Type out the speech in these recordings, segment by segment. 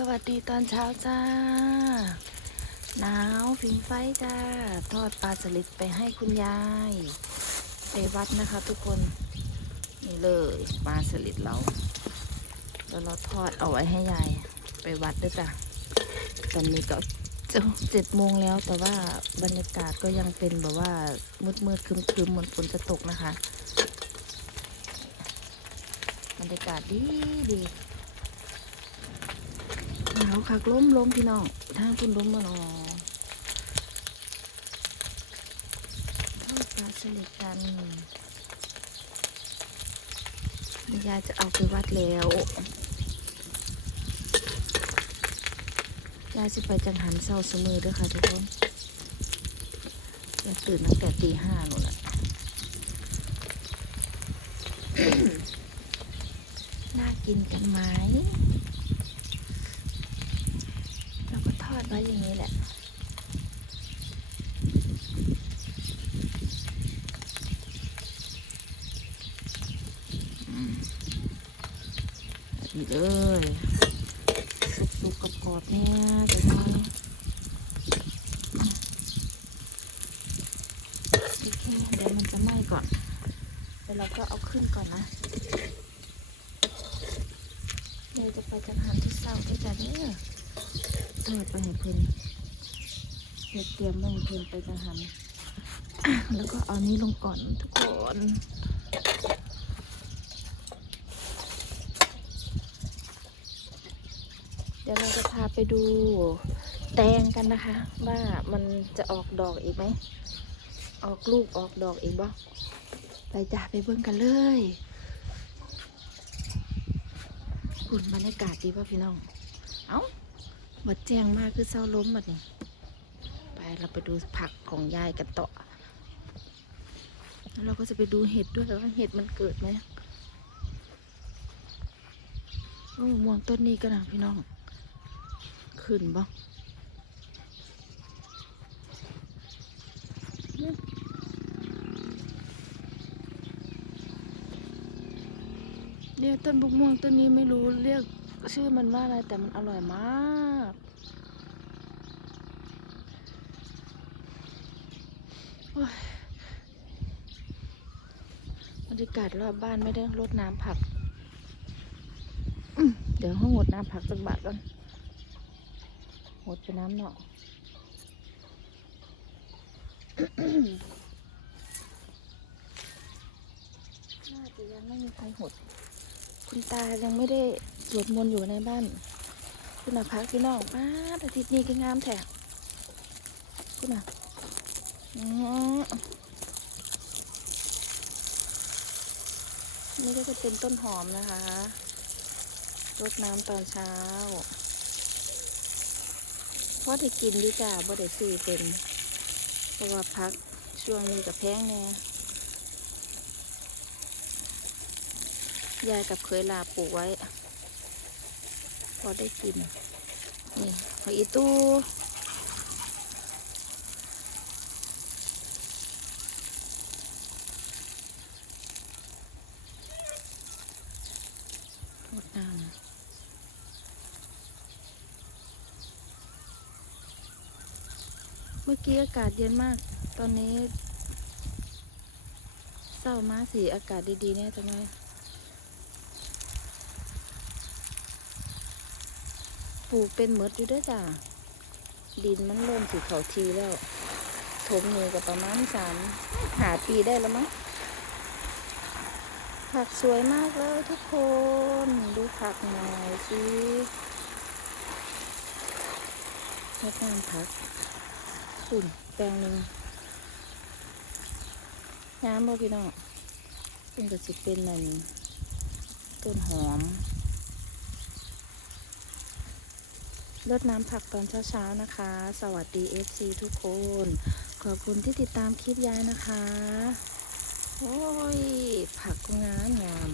สวัสดีตอนเช้าจ้า หนาวผิงไฟจ้า ทอดปลาสลิดไปให้คุณยาย ไปวัดนะคะทุกคน นี่เลยปลาสลิดเราแล้วเราทอดเอาไว้ให้ยาย ไปวัดด้วยจ้ะ ตอนนี้ก็เจ็ดโมงแล้วแต่ว่าบรรยากาศก็ยังเป็นแบบว่ามืดมืดๆครึมคึมเหมือนฝนจะตกนะคะ บรรยากาศดีดี หนาวคักล้มล้มพี่น้องทางคุณล้มมาหนอทอดปลาสลิดกันยายจะเอาไปวัดแล้วยายจะไปจังหันเศร้าเสมอเด้วยค่ะทุกคนยายตื่นตั้งแต่ตีห้าหนูแหละน่ากินกันไหมเราก็ทอดไว้อย่างนี้แหละ อืมีเลยสุกๆกรอบๆเนี่ยเดี๋ยวนี้โอเคเดี๋ยวมันจะไหม้ก่อนเดี๋ยวเราก็เอาขึ้นก่อนนะเดี๋ยวจะไปจังหันที่เศร้าด้วยจ้ะเนี่ยเออไปให้เพิ่นเฮ็ดเตรียมไว้ให้เพิ่นไปจังหันแล้วก็เอานี้ลงก่อนทุกคน เดี๋ยวเราจะพาไปดูแตงกันนะคะ ว่ามันจะออกดอกอีกไหม ออกลูกออกดอกอีกบ่ไปจ้าไปเบิ่งกันเลยคุณบรรยากาศดีป่ะพี่น้อง เอ้าบัดแจ้งมากคือเศร้าล้มบัดนี่ไปเราไปดูผักของยายกันต่อแล้วเราก็จะไปดูเห็ดด้วยว่าเห็ดมันเกิดไหมโอ้ม่วงต้นนี้ก็นะพี่น้อง ขึ้นบ่เนี่ยต้นบุกม่วงต้นนี้ไม่รู้เรียกชื่อมันว่าอะไรแต่มันอร่อยมากโอ้ยบรรยากาศรอบบ้านไม่ได้รดน้ำผัก เดี๋ยวห้องหดน้ำผักสักบาทก่อน หดไปน้ำเนาะน่าจะยังไม่มีใครหด คุณตายังไม่ได้สวดมนต์อยู่ในบ้าน คุณอาพักพี่น้องป้าอาทิตย์นี้ก็งามแท้คุณอะอื้อนี่ก็จะเป็นต้นหอมนะคะ รดน้ำตอนเช้า พอได้กินดีจ้าบ่ได้ซื้อเป็นเพราะว่าพักช่วงนี้กับแพงแน่ยายกับเคยลาปลูกไว้ พอได้กินนี่หอยอีตู้หมดน้ำเมื่อ กี้อากาศเย็นมาก ตอนนี้เศร้ามาสีอากาศดีๆเนี่ยจังเลยปลูกเป็นหมดอยู่ด้วยจ้ะ ดินมันเริ่มสีเขาทีแล้วถมนี่ก็ประมาณสามหาปีได้แล้วมั้ง ผักสวยมากเลยทุกคน ดูผักหน่อยสิงดงามผัก ขุ่นแปลงหนึ่งน้ำบ่พี่น้องเป็นก็สิเป็นนั่นต้นหอมรดน้ำผักตอนเช้าๆนะคะ สวัสดี FC ทุกคน ขอบคุณที่ติดตามคลิปย้ายนะคะ โอ้ย ผักก็งามงาม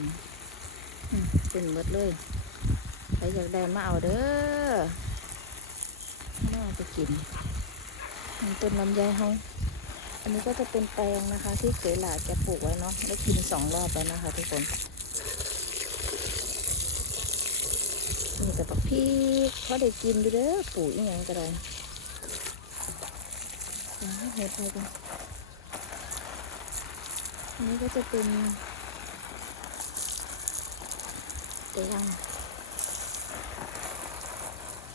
เป็นหมดเลยใครอยากได้มาเอาเด้อมาไปกิน นี่ต้นลำไยเฮาอันนี้ก็จะเป็นแปลงนะคะ ที่เคยหลาแกปลูกไว้เนาะได้กินสองรอบแล้วนะคะ ทุกคนมีแต่ปักพี่เขาได้กินอยู่เด้อปลูกอีหยังก็ได้เอาเห็ดไปกันอันนี้ก็จะเป็นแตง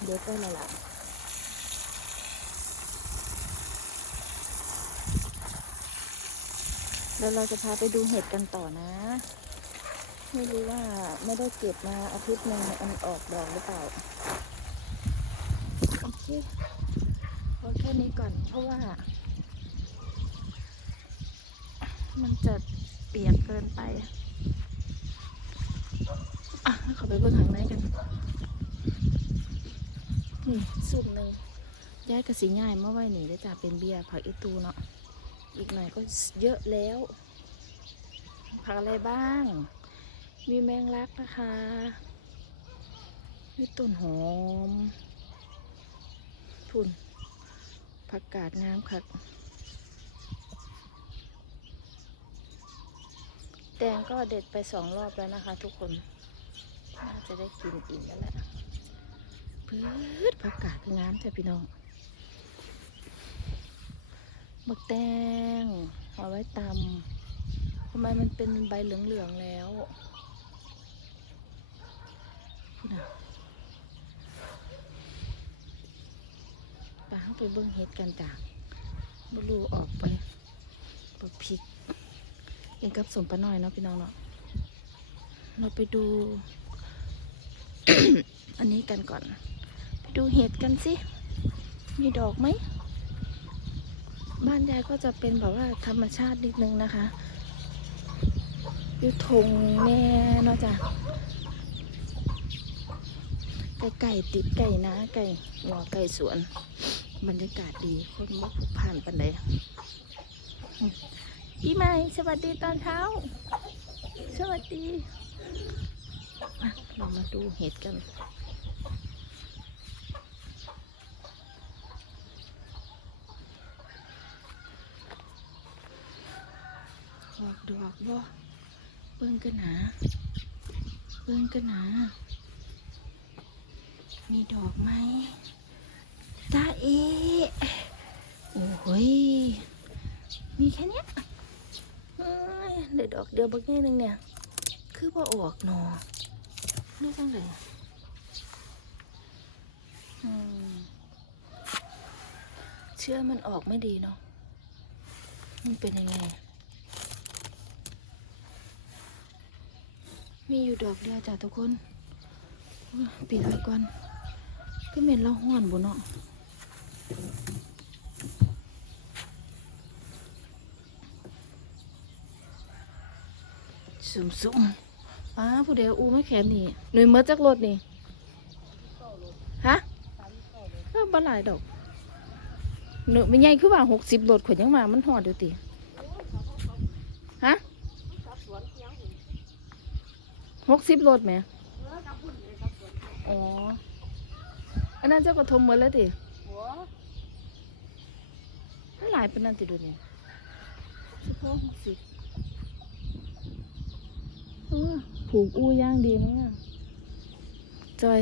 เดี๋ยวก็ละละ แล้วเราจะพาไปดูเห็ดกันต่อนะ ไม่รู้ว่าไม่ได้เก็บมาอาทิตย์หนึ่งมันออกดอกหรือเปล่า โอเคเอาแค่นี้ก่อนเพราะว่า มันจะเปียกเกินไป อะข้าไปเบื้งหลังในกัน นี่สุ่มหนึ่งย้ายกระสีง่ายเมื่อไว้หนีได้จ้าเป็นเบียร์ผักอีตูเนาะ อีกหน่อยก็เยอะแล้ว ผักอะไรบ้าง มีแมงลักนะคะ มีต้นหอมพุ่นผักกาดงามค่ะ แตงก็เด็ดไปสองรอบแล้วนะคะทุกคน น่าจะได้กินอิ่มแล้วแหละพืดผักกาดงามจ้ะพี่น้อง หมึกแตงเอาไว้ตำทำไมมันเป็นใบเหลืองๆแล้วพูดนะปลาเข้าไปเบิ้งเห็ดกันจ้ะบรูออกไปปกพริกเองกับสมปลาน้อยเนาะพี่น้องเนาะเราไปดู อันนี้กันก่อน ไปดูเห็ดกันสิ มีดอกไหม บ้านยายก็จะเป็นแบบว่าธรรมชาตินิดนึงนะคะยูทงแน่เนาะจ้ะไก่ไก่ติดไก่นะไก่หัวไก่สวน บรรยากาศดีคนบ่ผูกผ่านปันใดพี่ใหม่สวัสดีตอนเช้า สวัสดี มาเรามาดูเห็ดกัน ออกดอกบ่เบิ่งกันหนาเบิ่งกันหนา มีดอกไหมตาเอโอ้ย มีแค่เนี้ยเดี๋ยวดอกเดียวบักแง่หนึงเนี่ย คือว่าออกหนอนี่จังเลยเชื่อมันออกไม่ดีเนาะมันเป็นยังไง มีอยู่ดอกเดียวจ้ะทุกคนปิดไว้ก่อนก็เหม็นเราห้อนบุเนาะสุ่มสุ่มอ้าผู้เดียวอูไม่แขนนี่หนุ่ยเมื่อจักรถนี่ฮะเออบ่หลายดอกหนุ่ยไม่ใหญ่คือว่าหกสิบรถขนยังมามันหอดอยู่ติ ฮะ หกสิบรถไหมอ๋อ อันนั้นเจ้ากระทมหมดแล้วติมันหลายเป็นนั่นติดูนี่เฉพาะหกสิบเออผูกอู้ย่างดีมั้งอะจอย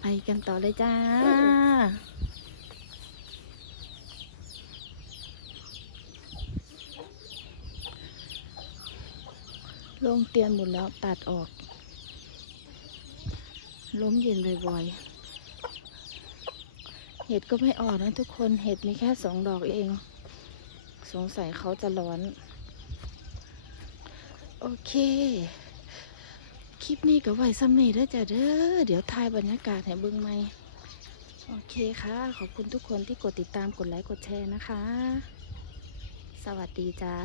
ไปกันต่อเลยจ้า ลงเตียนหมดแล้วตัดออก ล้มเย็นบ่อยๆ เห็ดก็ไม่ออกนะทุกคน เห็ดมีแค่สองดอกเอง สงสัยเขาจะร้อน โอเค คลิปนี้ก็ไว้ซ้ำนี่เด้อจ้ะเด้อ เดี๋ยวถ่ายบรรยากาศให้เบิ่งใหม่โอเคค่ะ ขอบคุณทุกคนที่กดติดตาม กดไลค์ กดแชร์นะคะ สวัสดีจ้า